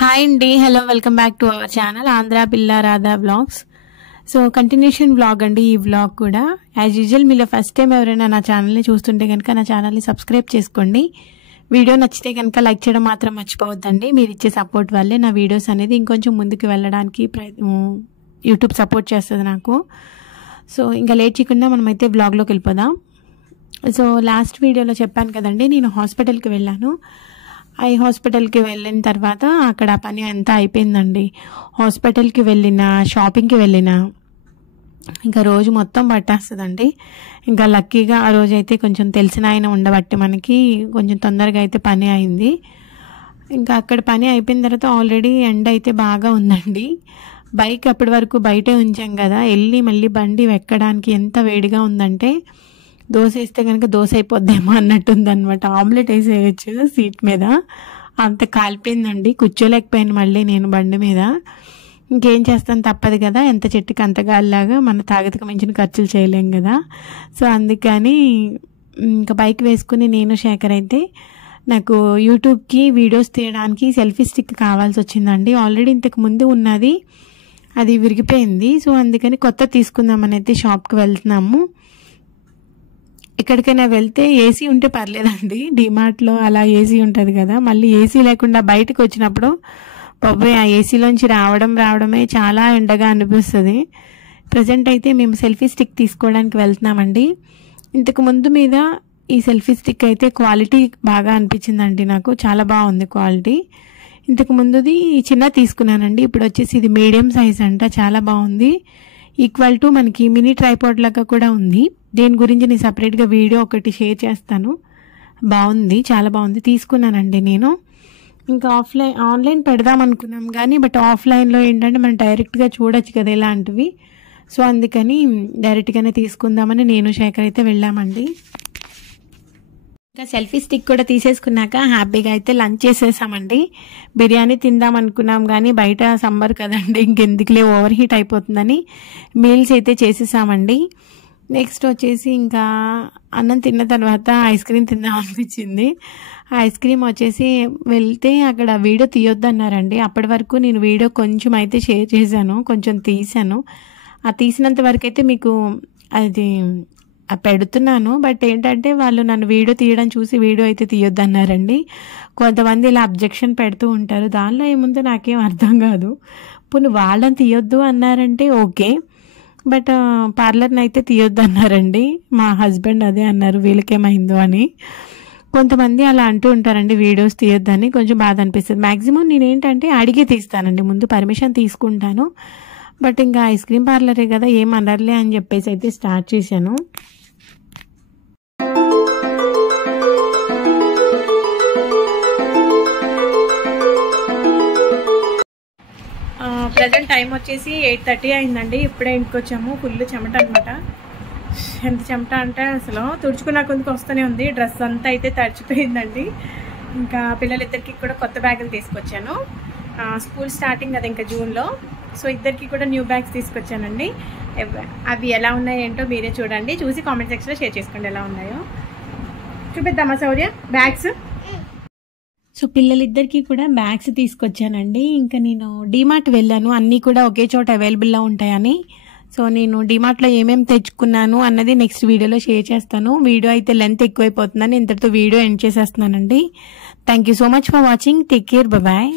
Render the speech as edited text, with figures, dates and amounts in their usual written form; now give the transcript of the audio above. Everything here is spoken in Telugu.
హాయ్ అండి, hello, welcome back to our channel Andhra Pilla Radha vlogs. So continuation vlog అండి ఈ వ్లాగ్ కూడా. యాజ్ యూజువల్ మీలో ఫస్ట్ టైం ఎవరైనా నా ఛానల్ని చూస్తుంటే కనుక నా ఛానల్ని సబ్స్క్రైబ్ చేసుకోండి. వీడియో నచ్చితే కనుక లైక్ చేయడం మాత్రం మర్చిపోవద్దండి. మీరు ఇచ్చే సపోర్ట్ వల్లే నా వీడియోస్ అనేది ఇంకొంచెం ముందుకు వెళ్ళడానికి యూట్యూబ్ సపోర్ట్ చేస్తుంది నాకు. సో ఇంకా లేట్ చేయకుండా మనమైతే వ్లాగ్లోకి వెళ్ళిపోదాం. సో లాస్ట్ వీడియోలో చెప్పాను కదండి, నేను హాస్పిటల్కి వెళ్ళాను. ఐ హాస్పిటల్కి వెళ్ళిన తర్వాత అక్కడ పని అంతా అయిపోయిందండి. హాస్పిటల్కి వెళ్ళిన, షాపింగ్కి వెళ్ళిన, ఇంకా రోజు మొత్తం పట్టేస్తుందండి. ఇంకా లక్కీగా ఆ రోజు అయితే కొంచెం తెలిసిన ఆయన ఉండబట్టి మనకి కొంచెం తొందరగా అయితే పని అయింది. ఇంకా అక్కడ పని అయిపోయిన తర్వాత ఆల్రెడీ ఎండ అయితే బాగా ఉందండి. బైక్ అప్పటి వరకు బయటే ఉంచాం కదా, వెళ్ళి మళ్ళీ బండి ఎక్కడానికి ఎంత వేడిగా ఉందంటే దోశ వేస్తే కనుక దోశ అయిపోద్దేమో అన్నట్టుందనమాట. ఆమ్లెట్ వేసేయచ్చు సీట్ మీద, అంత కాలిపోయిందండి. కూర్చోలేకపోయాను మళ్ళీ నేను బండి మీద. ఇంకేం చేస్తాను, తప్పదు కదా, ఎంత చెట్టుకి అంత గాలిలాగా మన తాగతకు మించిన ఖర్చులు చేయలేం కదా. సో అందుకని ఇంకా బైక్ వేసుకుని నేను శేఖర్ అయితే నాకు యూట్యూబ్కి వీడియోస్ తీయడానికి సెల్ఫీ స్టిక్ కావాల్సి వచ్చిందండి. ఆల్రెడీ ఇంతకు ముందు ఉన్నది, అది విరిగిపోయింది. సో అందుకని కొత్త తీసుకుందామని అయితే షాప్కి వెళ్తున్నాము. ఎక్కడికైనా వెళ్తే ఏసీ ఉంటే పర్లేదండి, డిమార్ట్లో అలా ఏసీ ఉంటుంది కదా, మళ్ళీ ఏసీ లేకుండా బయటకు వచ్చినప్పుడు బాబాయ్ ఆ ఏసీలోంచి రావడమే చాలా ఎండగా అనిపిస్తుంది. ప్రజెంట్ అయితే మేము సెల్ఫీ స్టిక్ తీసుకోవడానికి వెళ్తున్నామండి. ఇంతకు ముందు మీద ఈ సెల్ఫీ స్టిక్ అయితే క్వాలిటీ బాగా అనిపించిందండి నాకు, చాలా బాగుంది క్వాలిటీ. ఇంతకు ముందుది చిన్న తీసుకున్నానండి, ఇప్పుడు వచ్చేసి ఇది మీడియం సైజ్ అంట, చాలా బాగుంది. ఈక్వల్ టు మనకి మినీ ట్రైపాడ్ లాగా కూడా ఉంది. దీని గురించి నేను సపరేట్గా వీడియో ఒకటి షేర్ చేస్తాను. బాగుంది, చాలా బాగుంది, తీసుకున్నానండి నేను. ఇంకా ఆన్లైన్ పెడదాం అనుకున్నాం కానీ బట్ ఆఫ్లైన్లో ఏంటంటే మనం డైరెక్ట్గా చూడొచ్చు కదా ఇలాంటివి. సో అందుకని డైరెక్ట్గానే తీసుకుందామని నేను శేఖర్ అయితే వెళ్ళామండి. ఇంకా సెల్ఫీ స్టిక్ కూడా తీసేసుకున్నాక హ్యాపీగా అయితే లంచ్ చేసేసామండి. బిర్యానీ తిందాం అనుకున్నాం కానీ బయట సమ్మర్ కదండి, ఇంకెందుకులే ఓవర్ హీట్ అయిపోతుందని మీల్స్ అయితే చేసేసామండి. నెక్స్ట్ వచ్చేసి ఇంకా అన్నం తిన్న తర్వాత ఐస్ క్రీమ్ తిందాం అనిపించింది. ఐస్ క్రీమ్ వచ్చేసి వెళ్తే అక్కడ వీడియో తీయొద్దు అన్నారండి. అప్పటి వరకు నేను వీడియో కొంచెం అయితే షేర్ చేశాను, కొంచెం తీసాను. ఆ తీసినంత వరకు అయితే మీకు అది పెడుతున్నాను. బట్ ఏంటంటే వాళ్ళు నన్ను వీడియో తీయడం చూసి వీడియో అయితే తీయొద్దు అన్నారండి. కొంతమంది ఇలా అబ్జెక్షన్ పెడుతూ ఉంటారు, దానిలో ఏముందో నాకేం అర్థం కాదు. పోనీ వాళ్ళని తీయొద్దు అన్నారంటే ఓకే, బట్ పార్లర్ని అయితే తీయొద్దు అన్నారండి. మా హస్బెండ్ అదే అన్నారు, వీళ్ళకేమైందో అని. కొంతమంది అలా అంటూ ఉంటారండి వీడియోస్ తీయొద్దని, కొంచెం బాధ అనిపిస్తుంది. మ్యాక్సిమం నేనేంటంటే అడిగి తీస్తానండి, ముందు పర్మిషన్ తీసుకుంటాను. బట్ ఇంకా ఐస్ క్రీమ్ పార్లరే కదా, ఏం అనర్లే అని చెప్పేసి అయితే స్టార్ట్ చేశాను. ప్రజెంట్ టైం వచ్చేసి 8:30 అయిందండి. ఇప్పుడే ఇంటికి వచ్చాము. ఫుల్ చెమట అనమాట. ఎంత చెమట అంటే అసలు తుడుచుకున్న కొందుకు వస్తూనే ఉంది. డ్రెస్ అంతా అయితే తడిచిపోయిందండి. ఇంకా పిల్లలిద్దరికి కూడా కొత్త బ్యాగులు తీసుకొచ్చాను. స్కూల్ స్టార్టింగ్ కదా ఇంకా జూన్లో. సో ఇద్దరికి కూడా న్యూ బ్యాగ్స్ తీసుకొచ్చానండి. అవి ఎలా ఉన్నాయో ఏంటో మీరే చూడండి, చూసి కామెంట్ సెక్షన్లో షేర్ చేసుకోండి ఎలా ఉన్నాయో. చూపిద్దామా శౌర్య బ్యాగ్స్? సో పిల్లలిద్దరికి కూడా బ్యాగ్స్ తీసుకొచ్చానండి. ఇంకా నేను డిమార్ట్ వెళ్ళాను, అన్నీ కూడా ఒకే చోట అవైలబుల్లో ఉంటాయని. సో నేను డిమార్ట్లో ఏమేమి తెచ్చుకున్నాను అన్నది నెక్స్ట్ వీడియోలో షేర్ చేస్తాను. వీడియో అయితే లెంత్ ఎక్కువైపోతుందని ఇంతటితో వీడియో ఎండ్ చేసేస్తున్నానండి. Thank you so much for watching. Take care, bye.